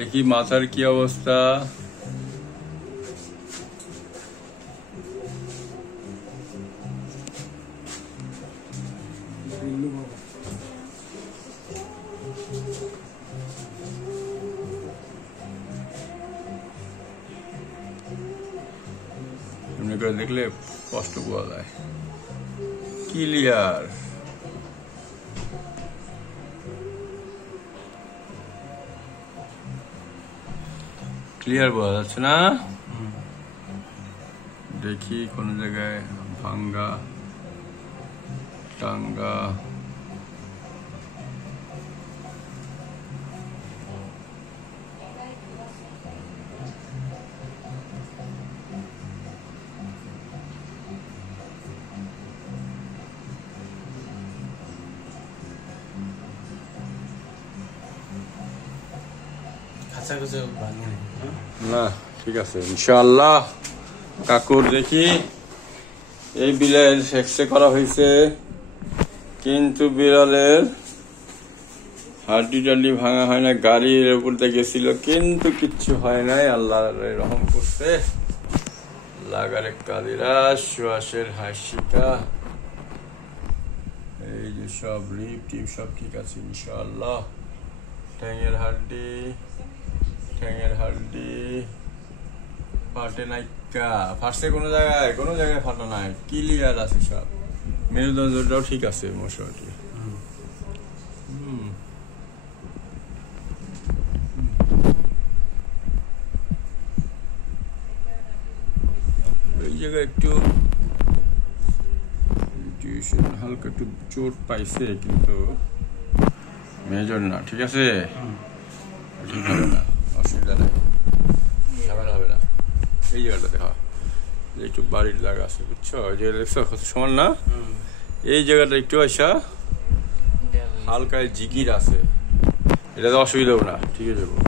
দেখি মাথার কি অবস্থা। এমনি করে দেখলে কষ্ট পাওয়া যায়। ক্লিয়ার, ক্লিয়ার বোঝা যাচ্ছে না? দেখি কোন জায়গায় ভাঙ্গা টাঙ্গা। না ঠিক আছে ইনশাআল্লাহ। কাকুর দেখি এই বিড়াল এক্সরে করা হয়েছে, কিন্তু বিড়ালের হাড্ডি টাড্ডি ভাঙা হয় না। গাড়ির উপর দিয়ে গেছিল কিন্তু কিচ্ছু হয় নাই, আল্লাহ রহম করছে। লাগারে কাদিরা শ্বাসের হাসিটা, এই যে সব রিপ টিপ সব ঠিক আছে ইনশাআল্লাহ। ঠ্যাঙের হাড্ডি ফাটে নাই, ফাটছে কোনো জায়গায় ফাটা নাই, ক্লিয়ার আছে সব। মেরুদণ্ডটাও ঠিক আছে মোটামুটি। এই জায়গায় একটু হালকা একটু চোট পাইছে, কিন্তু মেজর না। ঠিক আছে, ঠিক হবে না, অসুবিধা নেই, ঝামেলা হবে না। এই জায়গাটা দেখা একটু বাড়ির জায়গা আছে, বুঝছো? যে দেখছো সমান না, এই জায়গাটা একটু আসা হালকা জিগির আছে, এটা তো অসুবিধা হবে না। ঠিক আছে।